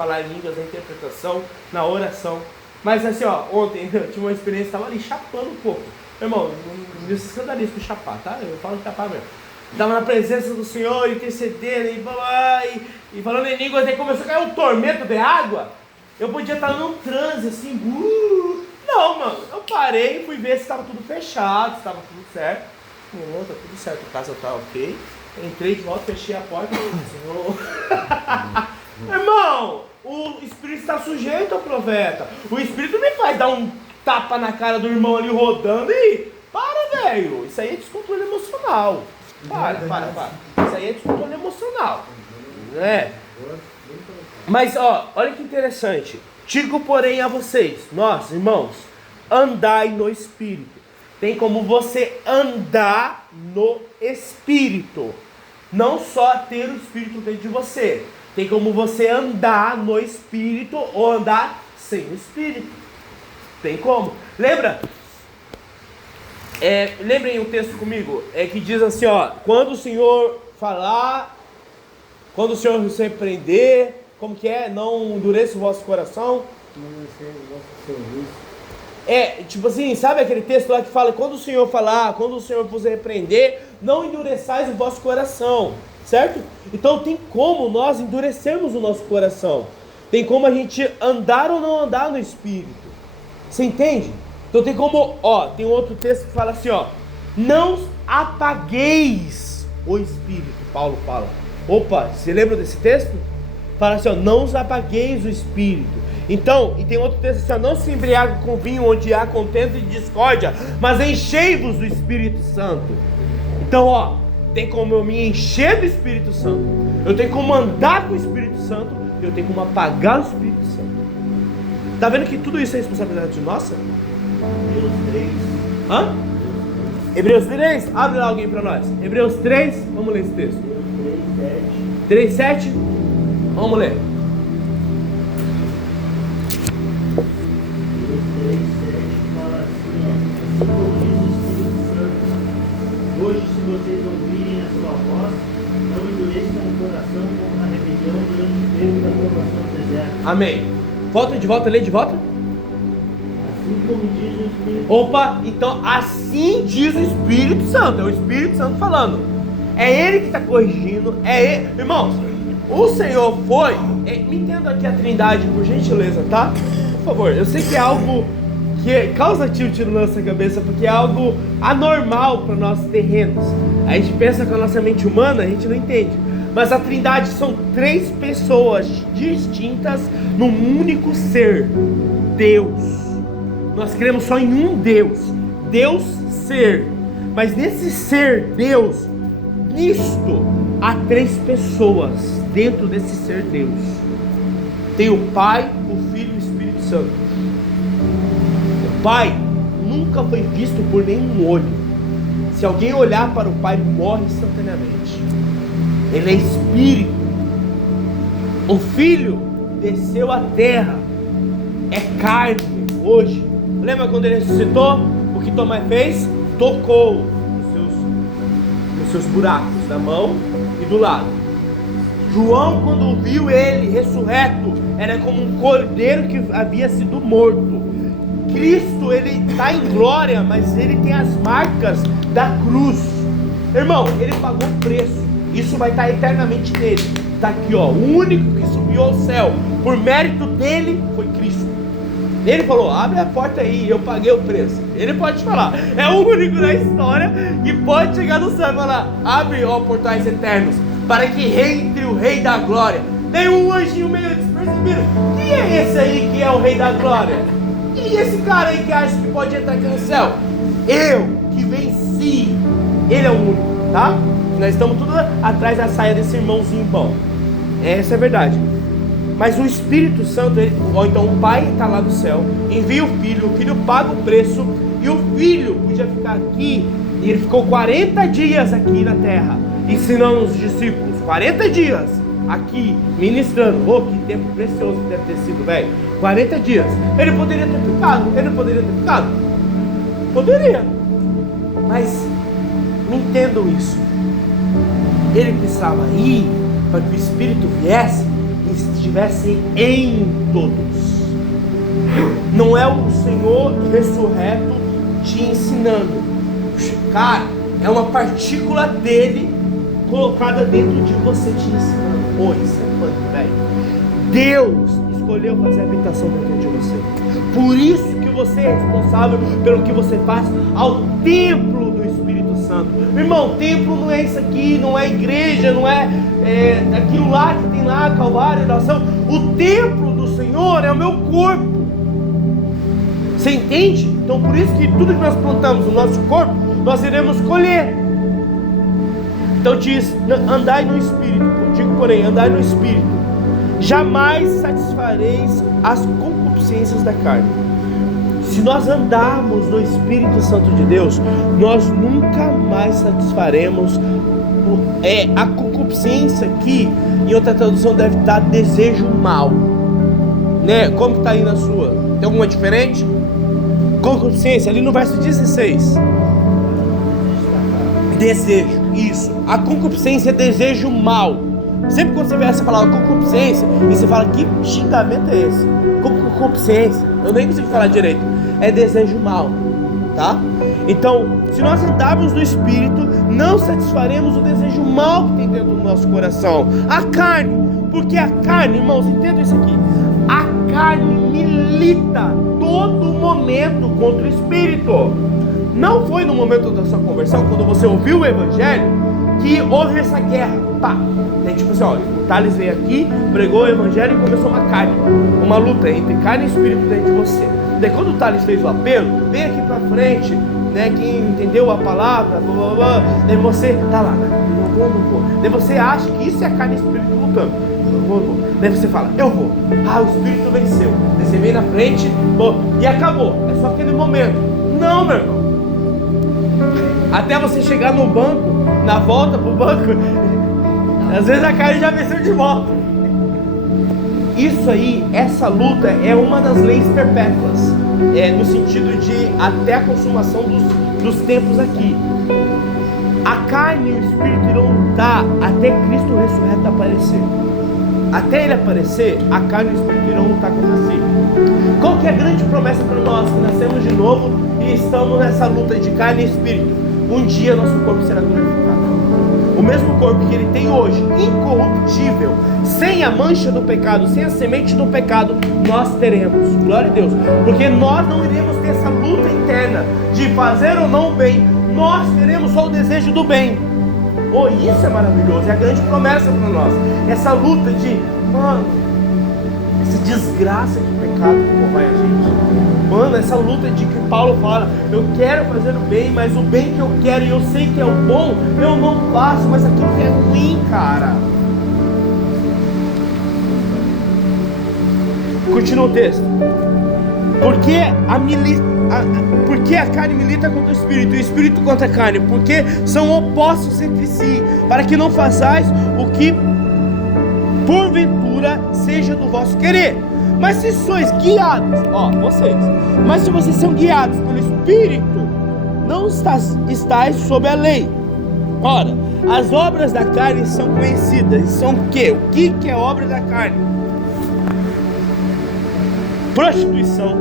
falar em línguas, na interpretação, na oração. Mas assim, ó, ontem eu tive uma experiência, estava ali chapando um pouco. Meu irmão, não se escandalize por chapar, tá? Eu falo de chapar mesmo. Estava na presença do Senhor, intercedendo e falando em línguas, aí começou a cair um tormento de água. Eu podia estar num transe assim, não, mano, eu parei e fui ver se estava tudo fechado, se estava tudo certo. Não, tá tudo certo, a casa tá ok. Entrei de volta, fechei a porta e falei, Senhor. Irmão, o Espírito está sujeito ao profeta. O Espírito me faz dar um tapa na cara do irmão ali rodando e... Para, velho. Isso aí é descontrole emocional. Para. Isso aí é descontrole emocional. Né? Mas, ó, olha que interessante. Digo, porém, a vocês, nós, irmãos, andai no Espírito. Tem como você andar no Espírito. Não só ter o Espírito dentro de você. Tem como você andar no Espírito ou andar sem o Espírito. Tem como. Lembra? Lembrem o texto comigo. Que diz assim, ó. Quando o Senhor falar, quando o Senhor se repreender, como que é? Não endureça o vosso coração. Não endureça o vosso serviço. Tipo assim, sabe aquele texto lá que fala, quando o Senhor falar, quando o Senhor vos repreender, não endureçais o vosso coração, certo? Então tem como nós endurecermos o nosso coração, tem como a gente andar ou não andar no Espírito, você entende? Então tem como, ó, tem outro texto que fala assim, ó, não apagueis o Espírito, Paulo fala. Opa, você lembra desse texto? Fala assim, ó, não os apagueis o Espírito. Então, e tem outro texto assim, ó, não se embriague com vinho onde há contenda e discórdia, mas enchei-vos do Espírito Santo. Então, ó, tem como eu me encher do Espírito Santo, eu tenho como andar com o Espírito Santo, eu tenho como apagar o Espírito Santo. Tá vendo que tudo isso é responsabilidade nossa? Hebreus 3. Hã? Hebreus 3? Abre lá alguém para nós. Hebreus 3, vamos ler esse texto. 3, 7. Vamos ler. Hoje, se vocês ouvirem a sua voz, não endureçam o coração como na rebelião durante o tempo da provação do deserto. Amém. Lê de volta. Assim como diz o Espírito. Opa, então assim diz o Espírito Santo. É o Espírito Santo falando. É Ele que está corrigindo. É Ele. Irmãos, o Senhor foi. Me entenda aqui a Trindade, por gentileza, tá? Por favor, eu sei que é algo que causa tilt na nossa cabeça, porque é algo anormal para nós terrenos. A gente pensa com a nossa mente humana, a gente não entende. Mas a Trindade são três pessoas distintas num único ser, Deus. Nós cremos só em um Deus, Deus ser. Mas nesse ser Deus, nisto há três pessoas dentro desse ser Deus. Tem o Pai, o Filho e o Espírito Santo. O Pai nunca foi visto por nenhum olho. Se alguém olhar para o Pai, morre instantaneamente. Ele é Espírito. O Filho desceu à terra, é carne hoje. Lembra quando ele ressuscitou? O que Tomé fez? Tocou nos seus buracos da mão e do lado. João, quando viu ele ressurreto, era como um cordeiro que havia sido morto. Cristo, ele está em glória, mas ele tem as marcas da cruz. Irmão, ele pagou o preço. Isso vai estar eternamente nele. Está aqui, ó. O único que subiu ao céu por mérito dele foi Cristo. Ele falou, abre a porta aí, eu paguei o preço. Ele pode falar, é o único na história que pode chegar no céu e falar, abre, ó, portais eternos, para que entre o Rei da Glória. Tem um anjinho meio despercebido. Quem é esse aí que é o Rei da Glória? E esse cara aí que acha que pode entrar aqui no céu? Eu, que venci. Ele é o único, tá? Nós estamos tudo atrás da saia desse irmãozinho bom. Essa é a verdade. Mas o Espírito Santo, ou então o Pai está lá no céu, envia o Filho paga o preço, e o Filho podia ficar aqui, e ele ficou 40 dias aqui na terra, ensinando os discípulos, 40 dias aqui, ministrando. Oh, que tempo precioso que deve ter sido, velho. 40 dias. Ele poderia ter ficado? Poderia. Mas, me entendam isso. Ele precisava ir, para que o Espírito viesse, estivessem em todos. Não é o Senhor ressurreto te ensinando. Cara, é uma partícula dele colocada dentro de você te ensinando. Oi, isso é quanto, velho. Deus escolheu fazer habitação dentro de você. Por isso que você é responsável pelo que você faz ao templo do Espírito Santo. Meu irmão, templo não é isso aqui, não é igreja, não é aquilo lá que tem lá, Calvário, nação. O templo do Senhor é o meu corpo. Você entende? Então por isso que tudo que nós plantamos no nosso corpo, nós iremos colher. Então diz, andai no Espírito. Digo porém, andai no Espírito. Jamais satisfareis as concupiscências da carne. Se nós andarmos no Espírito Santo de Deus, nós nunca mais satisfaremos a concupiscência aqui, em outra tradução deve estar desejo mal, né? Como está aí na sua? Tem alguma diferente? Concupiscência, ali no verso 16. Desejo, isso. A concupiscência é desejo mal. Sempre quando você vê essa palavra concupiscência, e você fala, que xingamento é esse? Concupiscência, eu nem consigo falar direito. É desejo mal, tá? Então, se nós andarmos no Espírito, não satisfaremos o desejo mal que tem dentro do nosso coração. A carne, porque a carne, irmãos, entendam isso aqui. A carne milita todo momento contra o Espírito. Não foi no momento da sua conversão, quando você ouviu o Evangelho, que houve essa guerra. Pá! Tipo assim, olha, o Thales veio aqui, pregou o Evangelho e começou uma luta entre carne e Espírito dentro de você. Daí quando o Thales fez o apelo, vem aqui pra frente, né, quem entendeu a palavra, blá, blá, blá, daí você tá lá, não vou. Daí você acha que isso é carne e Espírito lutando. Não vou. Daí você fala, eu vou. Ah, o Espírito venceu. Daí você vem na frente, e acabou. É só aquele momento. Não, meu irmão. Até você chegar no banco, na volta pro banco, às vezes a carne já venceu de volta. Isso aí, essa luta é uma das leis perpétuas, no sentido de até a consumação dos tempos aqui. A carne e o Espírito irão lutar até Cristo ressurreto aparecer. Até ele aparecer, a carne e o Espírito irão lutar contra si. Qual que é a grande promessa para nós que nascemos de novo e estamos nessa luta de carne e Espírito? Um dia nosso corpo será glorificado. O mesmo corpo que ele tem hoje, incorruptível, sem a mancha do pecado, sem a semente do pecado, nós teremos. Glória a Deus. Porque nós não iremos ter essa luta interna de fazer ou não o bem. Nós teremos só o desejo do bem. Oh, isso é maravilhoso. É a grande promessa para nós. Essa luta de, mano, essa desgraça de pecado que corrói a gente. Mano, essa luta de que Paulo fala, eu quero fazer o bem, mas o bem que eu quero e eu sei que é o bom, eu não faço, mas aquilo que é ruim, cara. Continua o texto. Porque a carne milita contra o Espírito, e o Espírito contra a carne, porque são opostos entre si, para que não façais o que porventura seja do vosso querer. Mas se sois guiados, mas se vocês são guiados pelo Espírito, não estáis sob a lei. Ora, as obras da carne são conhecidas. São o quê? O que é obra da carne? Prostituição,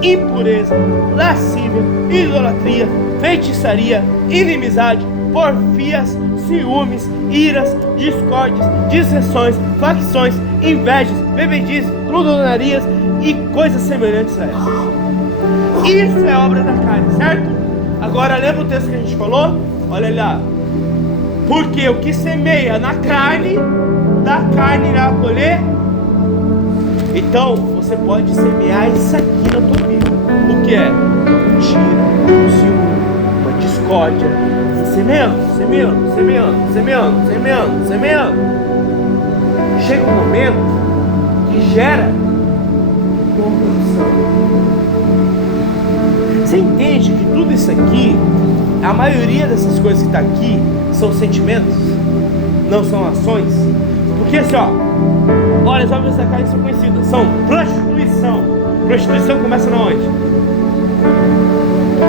impureza, lascívia, idolatria, feitiçaria, inimizade, porfias, ciúmes, iras, discórdias, dissensões, facções, invejas, bebedices, glutonarias e coisas semelhantes a essas. Isso é obra da carne, certo? Agora lembra o texto que a gente falou? Olha lá. Porque o que semeia na carne, da carne irá colher. Então você pode semear isso aqui na tua vida. O que é? Uma mentira, um ciúme, uma discórdia. Semeando. Chega um momento que gera corrupção. Você entende que tudo isso aqui, a maioria dessas coisas que está aqui, são sentimentos, não são ações? Porque assim, olha, as obras da carne são conhecidas, são prostituição. Prostituição começa na onde?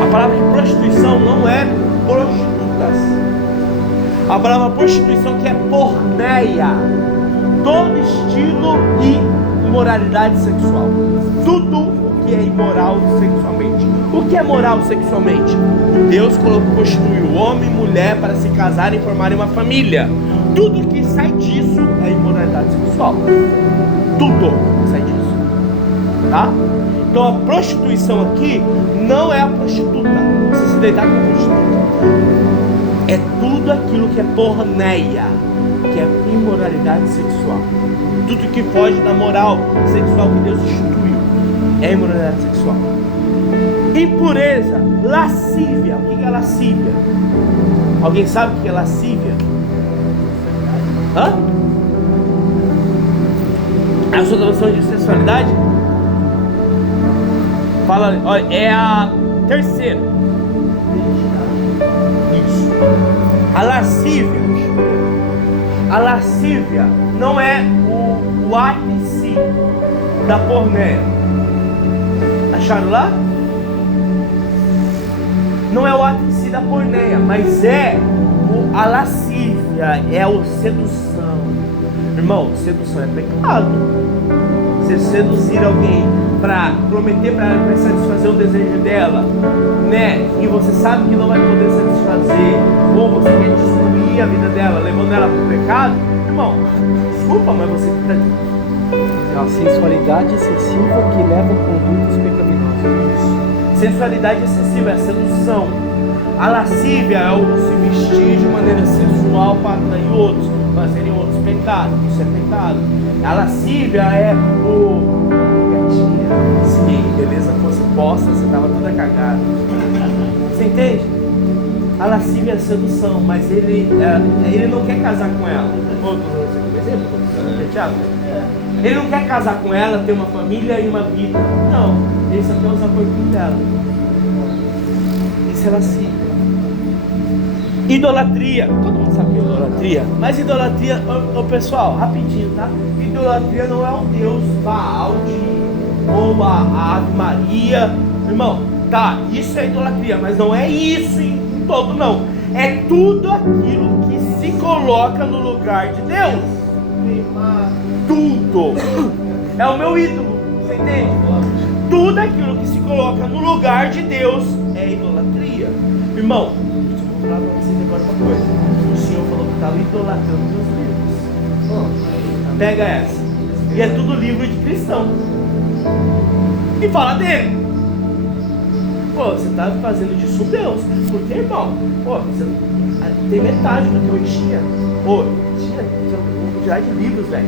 A palavra de prostituição não é prostitutas. A palavra prostituição que é porneia. todo estilo e imoralidade sexual. Tudo o que é imoral sexualmente. O que é moral sexualmente? Deus constituiu o homem e mulher para se casarem e formarem uma família. Tudo que sai disso é imoralidade sexual. Tudo que sai disso, tá? Então a prostituição aqui não é a prostituta, você se deitar com a prostituta. É tudo aquilo que é porneia, que é imoralidade sexual. Tudo que foge da moral sexual que Deus instituiu é imoralidade sexual. Impureza, lascívia. O que é lascívia? Alguém sabe o que é lascívia? Hã? A sua tradução de sensualidade? Fala, olha, é a terceira. Isso. A lascívia. A lascívia não é o ato em si da porneia. Acharam lá? Não é o ato em si da porneia, mas é a lascívia, é a sedução. Irmão, sedução é pecado. Você seduzir alguém para prometer para ela que vai satisfazer o desejo dela, né? E você sabe que não vai poder satisfazer, ou você quer destruir a vida dela, levando ela para o pecado, irmão, desculpa, mas você está... É a sensualidade excessiva que leva a condutas pecaminosas. Sensualidade excessiva é a sedução. A lascívia é o se vestir de maneira sensual para atrair outros, fazerem outros pecados. Isso é pecado. A lascívia é o gatinha. Se beleza fosse posta, você estava toda cagada. Você entende? A lascívia é a sedução, mas ele não quer casar com ela. Ele não quer casar com ela, ter uma família e uma vida. Não, ele só quer usar o corpinho dela. Isso é lascívia. Idolatria. Todo mundo sabe o que é idolatria? Mas idolatria, pessoal, rapidinho, tá? Idolatria não é um Deus Baal ou a Ave Maria. Irmão, tá, isso é idolatria, mas não é isso em todo, não. É tudo aquilo que se coloca no lugar de Deus. Tudo. É o meu ídolo, você entende? Tudo aquilo que se coloca no lugar de Deus é idolatria. Irmão, eu vou falar pra vocês agora uma coisa. O Senhor falou que estava idolatrando os livros. Pega essa. E é tudo livro de cristão. E fala dele. Pô, você está fazendo disso Deus. Porque, irmão, pô, você tem metade do que eu tinha. Pô, tinha uma quantidade de livros, velho.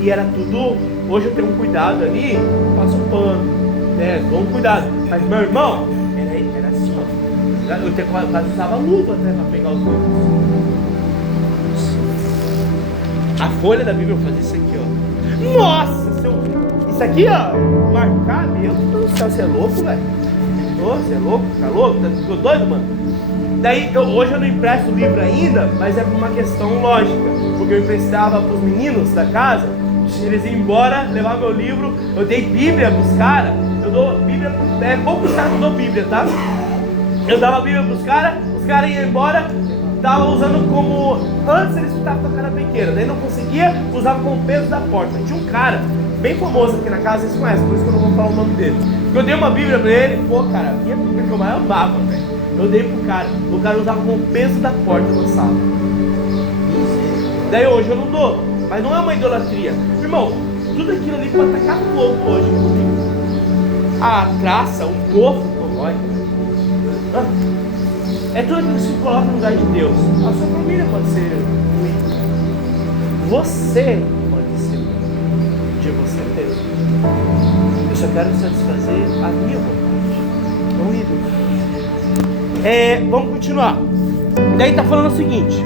E era tudo. Hoje eu tenho um cuidado ali, passo um pano, né? Dou um cuidado. Mas meu irmão, era assim, ó. Eu quase usava luva até para pegar os livros. A folha da Bíblia eu fazia isso aqui, ó. Nossa, isso aqui, ó. Marcar, meu Deus do céu, você é louco, velho? Você é louco? Tá louco? Ficou doido, mano? Daí, hoje eu não empresto o livro ainda, mas é por uma questão lógica. Porque eu emprestava pros meninos da casa, eles iam embora, levar meu livro, eu dei Bíblia pros caras, eu dou Bíblia, poucos caras eu dou Bíblia, tá? Eu dava Bíblia pros caras, os caras iam embora, tava usando como, antes eles estavam com a cara pequena, daí não conseguia, usava como peso da porta. Tinha um cara, bem famoso aqui na casa, vocês conhecem, por isso que eu não vou falar o nome dele. Eu dei uma Bíblia pra ele, pô, cara, a minha Bíblia que eu mais amava, velho. Eu dei pro cara, o cara usava como peso da porta na sala. Daí hoje eu não dou, mas não é uma idolatria. Irmão, tudo aquilo ali pode tacar fogo hoje. A traça, o mofo, é tudo aquilo que se coloca no lugar de Deus. A sua família pode ser um ídolo. Você pode ser de você mesmo. Eu só quero satisfazer a minha vontade, não ídolo. Vamos continuar. Daí tá falando o seguinte: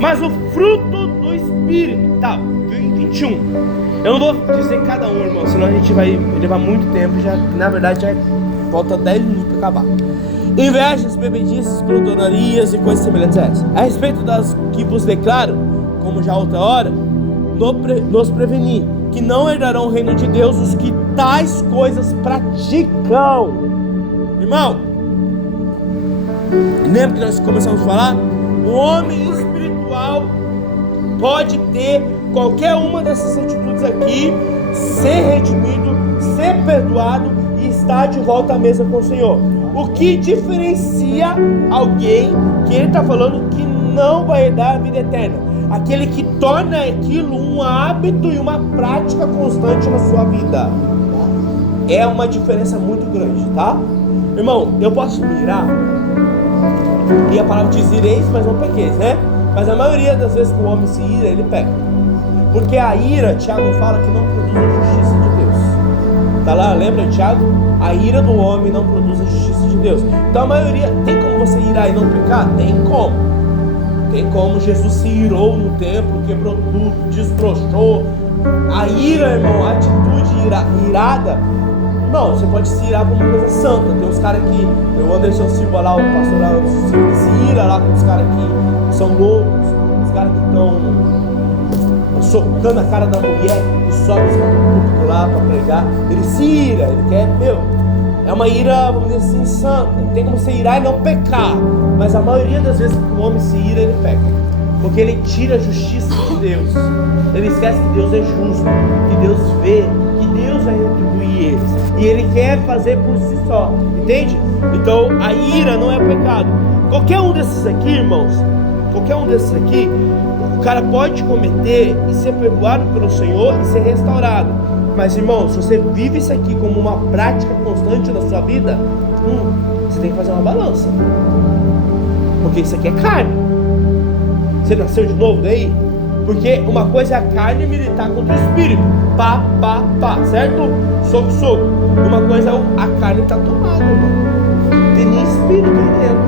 mas o fruto do Espírito, tá, 21. Eu não vou dizer cada um, irmão, senão a gente vai levar muito tempo. Já, na verdade, já falta 10 minutos para acabar. Invejas, bebedices, glutonarias e coisas semelhantes a essa. A respeito das que vos declaro, como já outra hora, nos prevenir que não herdarão o reino de Deus os que tais coisas praticam. Irmão, lembra que nós começamos a falar? O homem espiritual pode ter qualquer uma dessas atitudes aqui, ser redimido, ser perdoado e estar de volta à mesa com o Senhor. O que diferencia alguém que ele está falando que não vai herdar a vida eterna? Aquele que torna aquilo um hábito e uma prática constante na sua vida. É uma diferença muito grande, tá? Irmão, eu posso me irar, e a palavra diz ireis, mas não pequeis, né? Mas a maioria das vezes que o homem se ira, ele peca. Porque a ira, Tiago fala que não produz a justiça de Deus. Tá lá, lembra, Tiago? A ira do homem não produz a justiça de Deus. Então a maioria, tem como você irar e não pecar? Tem como. Tem como. Jesus se irou no templo, quebrou tudo, desbrochou. A ira, irmão, a atitude irada. Não, você pode se irar por uma coisa santa. Tem uns caras que, o Anderson Silva lá, o pastor lá, ele se ira lá com os caras que são loucos, os caras que estão socando a cara da mulher e sobe o púlpito lá para pregar. Ele se ira, ele quer, é uma ira, vamos dizer assim, santa. Tem como você irar e não pecar. Mas a maioria das vezes que o homem se ira, ele peca. Porque ele tira a justiça de Deus. Ele esquece que Deus é justo, que Deus vê, que Deus vai retribuir eles. E ele quer fazer por si só, entende? Então a ira não é pecado. Qualquer um desses aqui, irmãos, qualquer um desses aqui, o cara pode cometer e ser perdoado pelo Senhor e ser restaurado. Mas, irmão, se você vive isso aqui como uma prática constante na sua vida, você tem que fazer uma balança. Porque isso aqui é carne. Você nasceu de novo daí? Porque uma coisa é a carne militar contra o espírito. Pá, pá, pá, certo? Soco, soco. Uma coisa é a carne tá tomada, irmão. Não tem nem espírito aí dentro.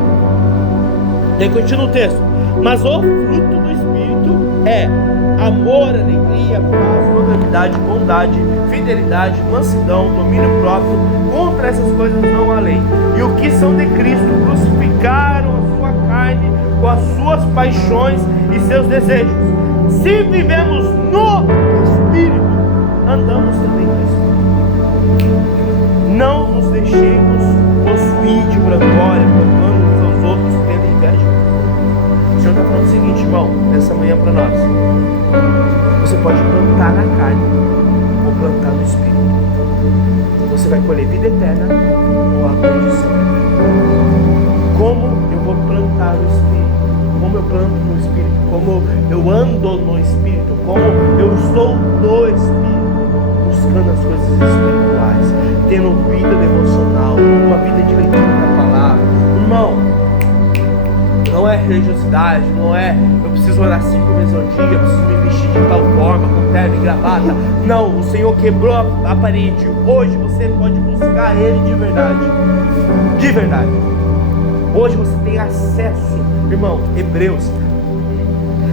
E aí continua o texto. Mas o fruto do espírito é amor, alegria, paz, longanimidade, bondade, fidelidade, mansidão, domínio próprio. Contra essas coisas não há lei. E o que são de Cristo crucificaram a sua carne com as suas paixões e seus desejos. Se vivemos no Espírito, andamos também no Espírito. Não nos deixemos possuir de vanglória, provando uns aos outros, tendo inveja. O Senhor está falando o seguinte, irmão, nessa manhã para nós. Você pode plantar na carne ou plantar no Espírito. Você vai colher vida eterna ou a perdição eterna. Como eu vou plantar no Espírito? Como eu planto no Espírito? Como eu ando no Espírito? Como eu estou no Espírito? Buscando as coisas espirituais, tendo vida devocional, uma vida de leitura da palavra. Irmão, não é religiosidade, não é eu preciso orar 5 vezes ao dia, eu preciso me vestir de tal forma, com terno e gravata. Não, o Senhor quebrou a parede. Hoje você pode buscar Ele de verdade. De verdade. Hoje você tem acesso, irmão, Hebreus,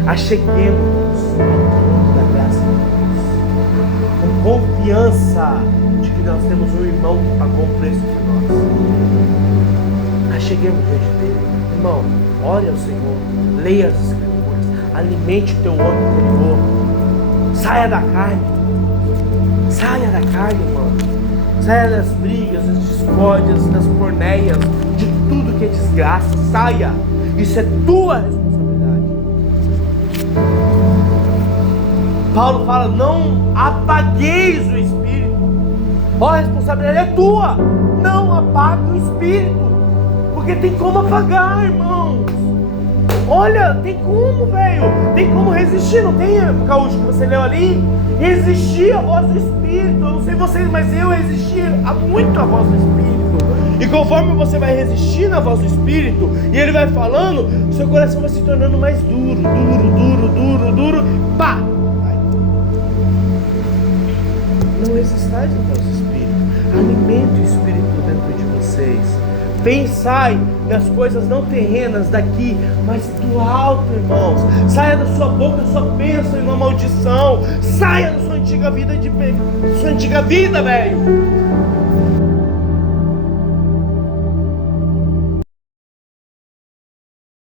acheguemos-nos da graça de Deus, com confiança de que nós temos um irmão que pagou o preço por nós. Acheguemos diante dele. Irmão, ore ao Senhor, leia as Escrituras, alimente o teu homem interior, saia da carne, mano. Saia das brigas, das discórdias, das porneias, de tudo que é desgraça. Saia. Isso é tua responsabilidade. Paulo fala, não apagueis o Espírito. A responsabilidade é tua. Não apague o Espírito. Porque tem como apagar, irmãos. Olha, tem como, velho. Tem como resistir. Não tem, Caúcho, que você leu ali? Resistir à voz do Espírito. Eu não sei vocês, mas eu resisti muito à voz do Espírito. E conforme você vai resistir na voz do Espírito, e ele vai falando, seu coração vai se tornando mais duro. Pá! Vai. Não resistais à voz do Espírito. Alimente o Espírito dentro de vocês. Pensai nas coisas não terrenas daqui, mas do alto, irmãos. Saia da sua boca só bênção e não maldição. Saia da sua antiga vida, velho.